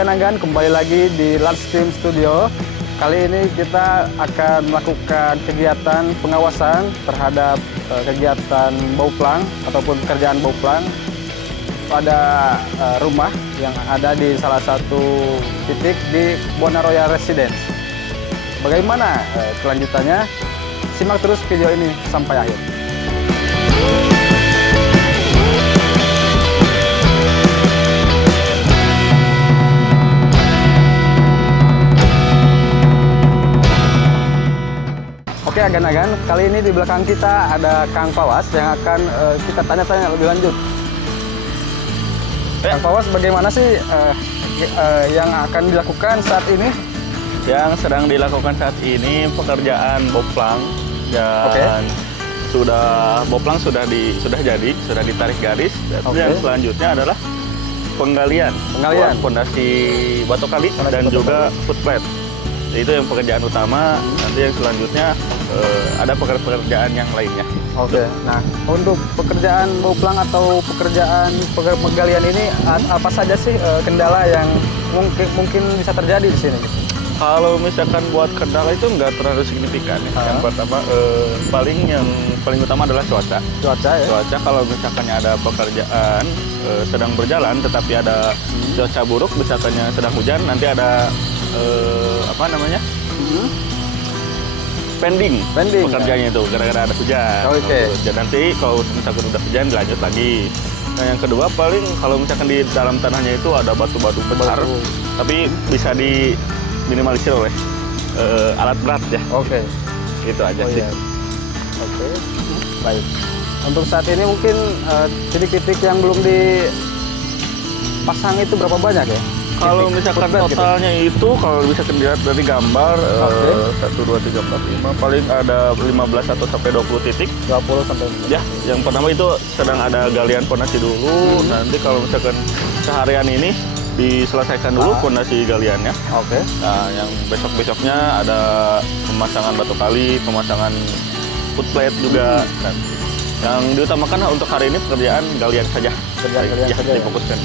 agan-agan, kembali lagi di Landstream Studio. Kali ini kita akan melakukan kegiatan pengawasan terhadap kegiatan bauplang ataupun pekerjaan bauplang pada rumah yang ada di salah satu titik di Bona Royal Residence. Bagaimana kelanjutannya? Simak terus video ini sampai akhir. Oke agan-agan, kali ini di belakang kita ada Kang Pawas yang akan kita tanya-tanya lebih lanjut. Kang Pawas, bagaimana sih yang akan dilakukan saat ini? Yang sedang dilakukan saat ini pekerjaan boplang dan boplang sudah jadi, sudah ditarik garis. Dan yang selanjutnya adalah penggalian fondasi batu kali dan juga footplate. Itu yang pekerjaan utama. Nanti yang selanjutnya ada pekerjaan yang lainnya. Oke. Nah, untuk pekerjaan bauplang atau pekerjaan penggalian ini apa saja sih kendala yang mungkin bisa terjadi di sini? Kalau misalkan buat kendala itu nggak terlalu signifikan. Yang pertama paling utama adalah cuaca. Cuaca kalau misalkan ada pekerjaan sedang berjalan tetapi ada cuaca buruk, misalkan sedang hujan, nanti ada pending pekerjaannya itu gara-gara ada hujan. Dan nanti kalau misalkan udah hujan dilanjut lagi. Nah, yang kedua paling kalau misalkan di dalam tanahnya itu ada batu-batu besar, tapi bisa diminimalisir oleh alat berat ya. Itu aja sih. Baik. Untuk saat ini mungkin titik-titik yang belum dipasang itu berapa banyak ya? Kalau misalkan totalnya itu, kalau bisa dilihat dari gambar 1, 2, 3, 4, 5, paling ada 15 atau sampai 20 titik. 20 sampai 20. Ya, yang pertama itu sedang ada galian fondasi dulu. Nanti kalau misalkan seharian ini diselesaikan dulu fondasi galiannya. Nah, yang besok-besoknya ada pemasangan batu kali, pemasangan footplate juga. Yang diutamakan untuk hari ini pekerjaan galian saja. Galian saja difokuskan.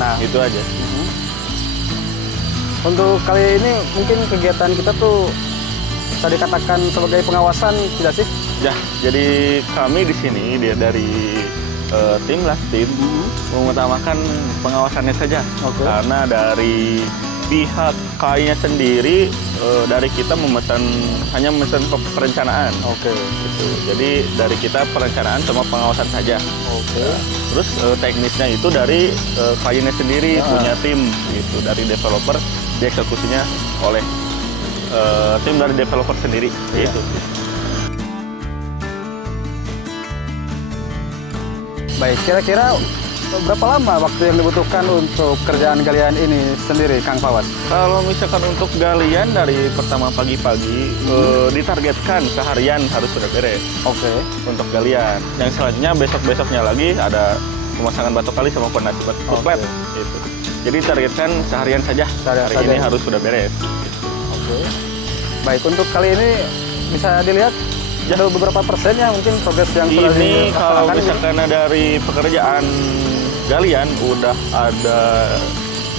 Nah, itu aja. Untuk kali ini mungkin kegiatan kita tuh bisa dikatakan sebagai pengawasan, tidak sih? Ya, jadi kami di sini dari tim Landstream mengutamakan pengawasannya saja. Karena dari pihak KAI-nya sendiri dari kita hanya memesan perencanaan. Gitu. Jadi dari kita perencanaan sama pengawasan saja. Terus teknisnya itu dari KAI-nya sendiri punya tim gitu, dari developer, dieksekusinya oleh tim dari developer sendiri. Gitu. Baik, kira-kira berapa lama waktu yang dibutuhkan untuk kerjaan galian ini sendiri, Kang Pawas? Kalau misalkan untuk galian dari pertama pagi-pagi ditargetkan seharian harus sudah beres. Untuk galian. Yang selanjutnya besok-besoknya lagi ada pemasangan batu kali sama fondasi batu footplate. Gitu. Jadi targetkan seharian saja. Hari ini harus sudah beres. Baik, untuk kali ini bisa dilihat ada beberapa persen ya mungkin progres yang sudah ini kalau misalkan dari pekerjaan galian udah ada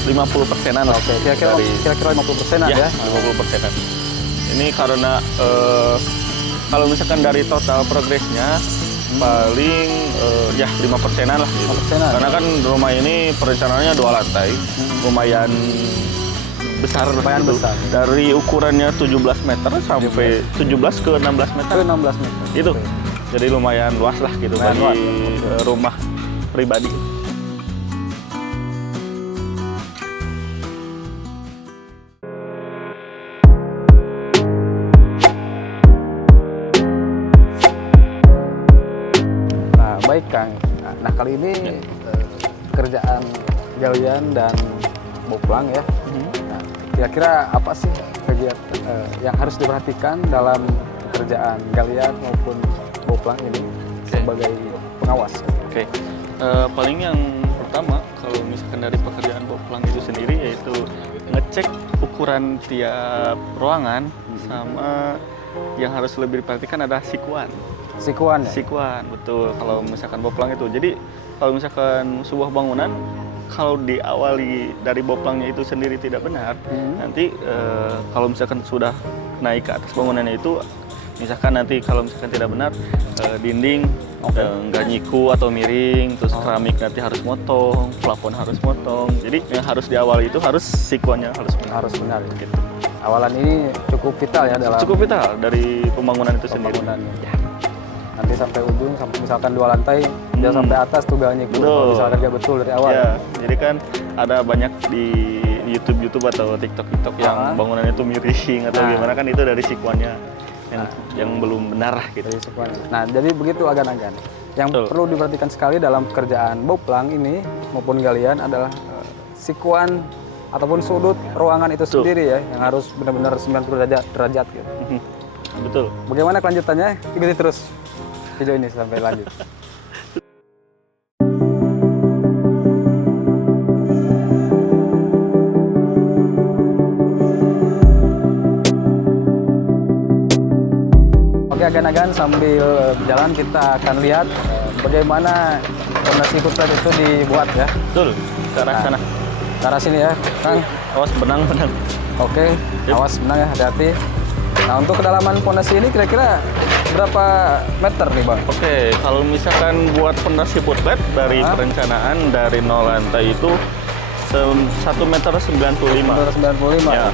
50%-an lah. Kira-kira 50%-an ya? 50%-an. Ini karena kalau misalkan dari total progresnya paling 5%-an lah gitu. Karena kan rumah ini perencanaannya 2 lantai, lumayan besar. Dari ukurannya 17 meter sampai 17 ke 16 meter. Itu. Jadi lumayan luas lah gitu bagi rumah pribadi. Baik Kang, nah kali ini pekerjaan galian dan bauplang ya. Nah, kira-kira apa sih kegiatan yang harus diperhatikan dalam pekerjaan galian maupun bauplang ini sebagai pengawas? Paling yang pertama kalau misalkan dari pekerjaan bauplang itu sendiri yaitu ngecek ukuran tiap ruangan sama yang harus lebih diperhatikan adalah sikuan. Sikuan ya? Sikuan, betul. Kalau misalkan bauplang itu. Jadi kalau misalkan sebuah bangunan kalau diawali dari boplangnya itu sendiri tidak benar, nanti kalau misalkan sudah naik ke atas bangunannya itu, misalkan nanti kalau misalkan tidak benar, dinding nggak nyiku atau miring, terus keramik nanti harus motong, plafon harus motong. Jadi yang harus diawali itu harus sikuannya harus benar gitu. Awalan ini cukup vital ya dalam Cukup vital dari pembangunan itu sendiri. Ya. Nanti sampai ujung, sampai misalkan 2 lantai, dia sampai atas tuh gak nyiku. Kalau bisa kerja betul dari awal. Ya, jadi kan ada banyak di YouTube atau TikTok yang bangunannya itu miring atau gimana, kan itu dari sikuannya yang belum benar gitu. Dari sikuannya. Nah, jadi begitu agan-agan. Yang perlu diperhatikan sekali dalam pekerjaan bauplang ini maupun galian adalah sikuan ataupun sudut ruangan itu sendiri ya, yang harus benar-benar 90 derajat gitu. Betul. Bagaimana kelanjutannya? Ikuti terus video ini sampai lanjut. Oke, agan-agan sambil berjalan kita akan lihat bagaimana fondasi footplate itu dibuat ya. Betul. Ke arah sana. Ke arah sini ya, Kang. Awas benang. Oke, awas benang ya, hati-hati. Nah, untuk kedalaman fondasi ini kira-kira berapa meter nih, Bang? Oke, kalau misalkan buat fondasi footplate dari perencanaan dari 0 lantai itu 1,95 meter. 1,95 meter. Ya.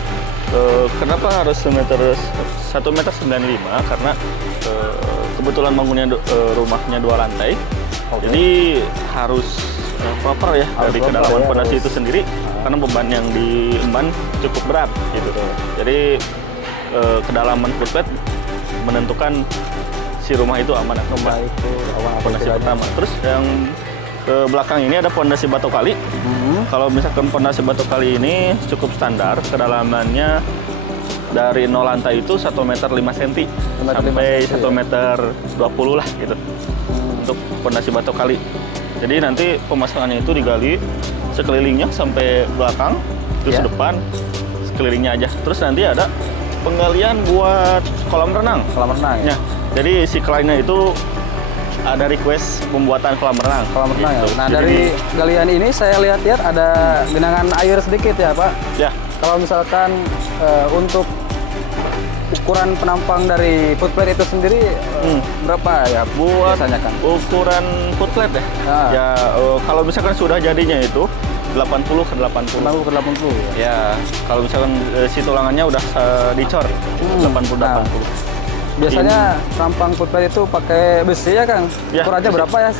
Kenapa harus 1,95 meter? Karena kebetulan bangunnya rumahnya 2 lantai. Jadi harus proper ya dari kedalaman fondasi itu sendiri, karena beban yang diemban cukup berat gitu. Jadi kedalaman footplate menentukan si rumah itu aman atau enggak. Fondasi pertama. Terus yang ke belakang ini ada fondasi batu kali. Kalau misalkan fondasi batu kali ini cukup standar, kedalamannya dari 0 lantai itu 1,5 meter sampai 1,20 meter lah gitu. Untuk fondasi batu kali. Jadi nanti pemasangannya itu digali sekelilingnya sampai belakang, terus depan sekelilingnya aja. Terus nanti ada penggalian buat kolam renang. Kolam renang ya? Jadi si kliennya itu ada request pembuatan kolam renang. Kolam renang gitu. ya? Nah, dari galian ini saya lihat-lihat ada genangan air sedikit ya, Pak? Ya. Kalau misalkan untuk ukuran penampang dari footplate itu sendiri berapa ya buat biasanya, kan? Ukuran footplate ya? Ya, kalau misalkan sudah jadinya itu 80 ke 80. 80 ke 80 ya? Ya, kalau misalkan si tulangannya udah dicor 80-80. Nah, biasanya tampang footplate itu pakai besi ya, Kang? Ya, ukurannya besi. berapa ya?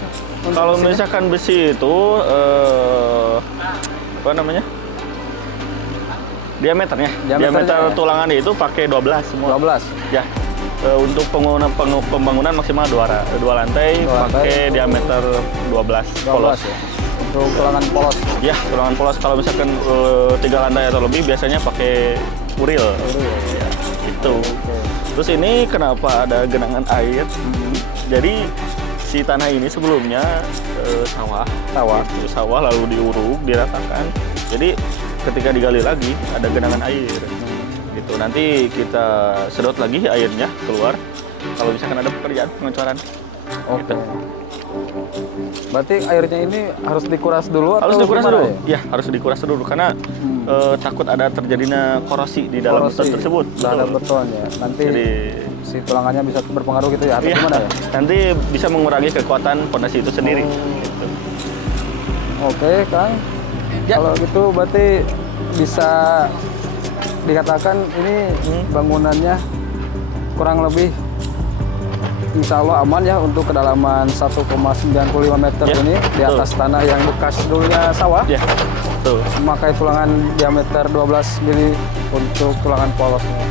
Kalau misalkan besi itu apa namanya? Diameter ya? tulangan itu pakai 12 semua. 12. Ya. Untuk pembangunan maksimal 2 lantai pakai diameter 12 polos. Ya? Untuk tulangan polos. Ya, tulangan polos. Kalau misalkan 3 lantai atau lebih biasanya pakai uril. Ya, itu. Terus ini kenapa ada genangan air? Jadi si tanah ini sebelumnya sawah lalu diuruk, diratakan. Jadi ketika digali lagi ada genangan air. Gitu. Nanti kita sedot lagi airnya keluar. Kalau misalkan ada pekerjaan pengecoran. Oke. Berarti airnya ini harus dikuras dulu harus atau dikuras gimana dulu? Ya? Ya, harus dikuras dulu karena takut ada terjadinya korosi di dalam beton tersebut. Terhadap beton ya. Nanti jadi, si tulangannya bisa berpengaruh gitu ya? Atau gimana ya? Nanti bisa mengurangi kekuatan fondasi itu sendiri. Gitu. Oke, Kang. Ya. Kalau gitu berarti bisa dikatakan ini bangunannya kurang lebih insya Allah aman ya untuk kedalaman 1,95 meter ini di atas tanah yang bekas dulunya sawah. Ya, betul. Memakai tulangan diameter 12 mili untuk tulangan polosnya.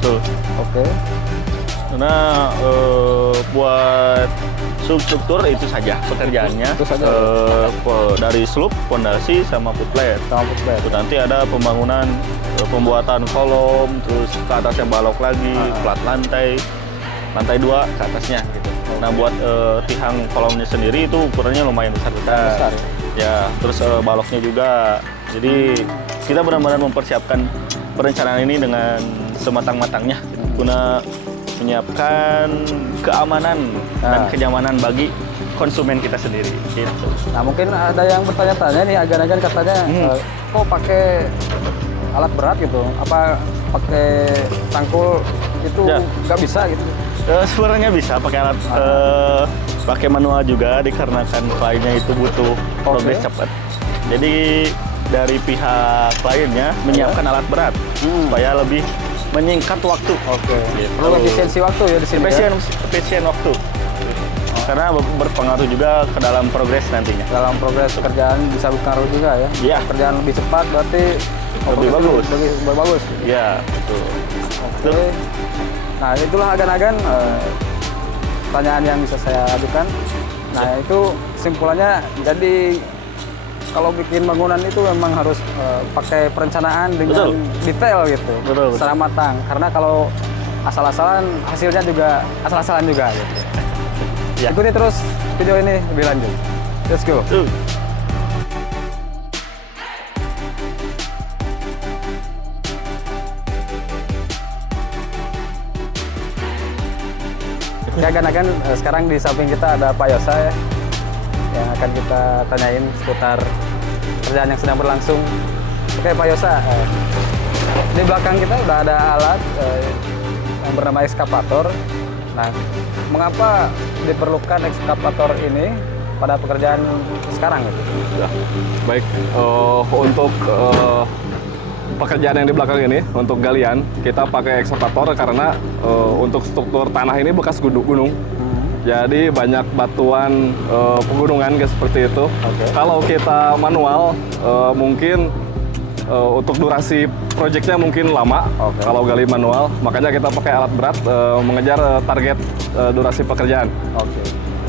Betul. Oke. Karena buat substruktur itu saja pekerjaannya. Itu saja. Dari sloop, fondasi, sama footplate. Itu nanti ada pembangunan, pembuatan kolom, terus ke atasnya balok lagi, plat lantai 2 ke atasnya gitu. Nah, buat tiang kolomnya sendiri itu ukurannya lumayan besar. Ya, terus baloknya juga. Jadi kita benar-benar mempersiapkan perencanaan ini dengan sematang-matangnya guna menyiapkan keamanan dan kenyamanan bagi konsumen kita sendiri. Gitu. Nah mungkin ada yang bertanya-tanya nih, agan-agan katanya kok pakai alat berat gitu, apa pakai cangkul itu Ya. nggak bisa gitu? Sebenarnya bisa pakai alat, pakai manual juga dikarenakan kliennya itu butuh progres cepat. Jadi dari pihak kliennya menyiapkan alat berat supaya lebih menyingkat waktu. Oke. Gitu. Perlu efisiensi waktu ya di sini. Ya? Efisien waktu. Karena berpengaruh juga ke dalam progres nantinya. Dalam progres pekerjaan bisa berpengaruh juga ya. Iya. Pekerjaan lebih cepat berarti Lebih bagus. Lebih bagus. Iya, betul. Oke. Nah itulah agan-agan pertanyaan yang bisa saya ajukan. Nah itu kesimpulannya, jadi kalau bikin bangunan itu memang harus pakai perencanaan dengan detail gitu, Betul. secara matang. Karena kalau asal-asalan hasilnya juga asal-asalan juga gitu. Ya. Ikuti terus video ini lebih lanjut. Let's go. Ya agan-agan sekarang di samping kita ada Pak Yosa ya, yang akan kita tanyain seputar kerjaan yang sedang berlangsung. Oke Pak Yosa, di belakang kita udah ada alat yang bernama ekskavator. Nah, mengapa diperlukan ekskavator ini pada pekerjaan sekarang gitu? Ya, baik. Untuk pekerjaan yang di belakang ini, untuk galian, kita pakai ekskavator karena untuk struktur tanah ini bekas gunung. Jadi banyak batuan pegunungan kayak seperti itu. Kalau kita manual, mungkin untuk durasi proyeknya mungkin lama. Kalau gali manual, makanya kita pakai alat berat mengejar target durasi pekerjaan. Oke.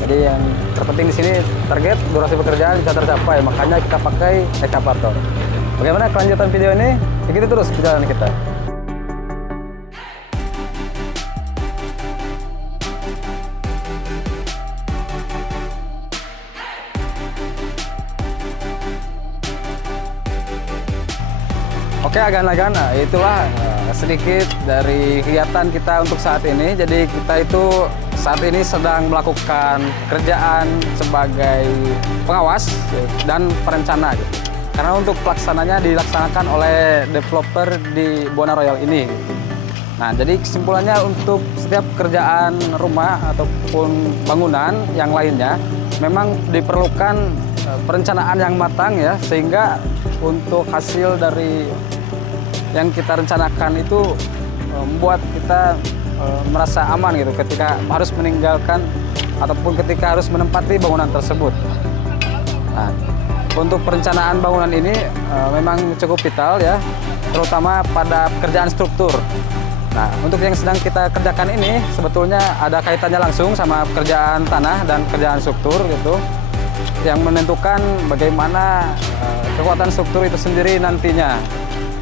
Jadi yang terpenting di sini target durasi pekerjaan bisa tercapai, makanya kita pakai ekskavator. Bagaimana kelanjutan video ini? Ikuti terus perjalanan kita. Oke agan-agan, nah, itulah sedikit dari kegiatan kita untuk saat ini. Jadi kita itu saat ini sedang melakukan kerjaan sebagai pengawas dan perencana gitu. Karena untuk pelaksananya dilaksanakan oleh developer di Buana Royal ini. Nah, jadi kesimpulannya untuk setiap kerjaan rumah ataupun bangunan yang lainnya memang diperlukan perencanaan yang matang ya, sehingga untuk hasil dari yang kita rencanakan itu membuat kita merasa aman gitu ketika harus meninggalkan ataupun ketika harus menempati bangunan tersebut. Nah, untuk perencanaan bangunan ini memang cukup vital ya, terutama pada pekerjaan struktur. Nah, untuk yang sedang kita kerjakan ini sebetulnya ada kaitannya langsung sama pekerjaan tanah dan pekerjaan struktur gitu, yang menentukan bagaimana kekuatan struktur itu sendiri nantinya.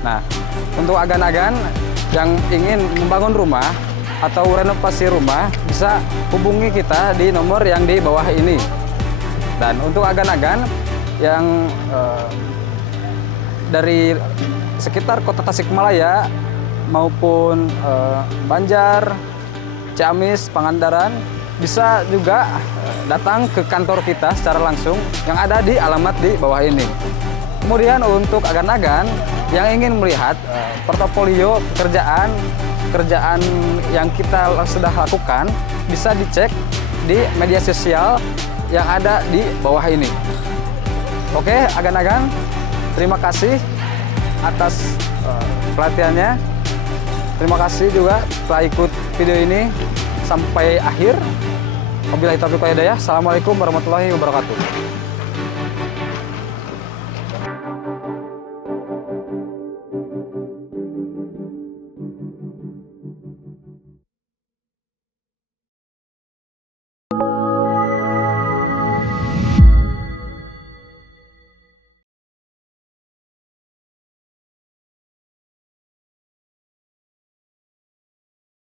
Nah, untuk agan-agan yang ingin membangun rumah atau renovasi rumah bisa hubungi kita di nomor yang di bawah ini. Dan untuk agan-agan yang dari sekitar kota Tasikmalaya maupun Banjar, Ciamis, Pangandaran bisa juga datang ke kantor kita secara langsung yang ada di alamat di bawah ini. Kemudian untuk agan-agan yang ingin melihat portofolio pekerjaan yang kita sudah lakukan bisa dicek di media sosial yang ada di bawah ini. Oke, agan-agan, terima kasih atas pelatihannya. Terima kasih juga telah ikut video ini sampai akhir. Wabillahi taufiq wal hidayah. Assalamualaikum warahmatullahi wabarakatuh.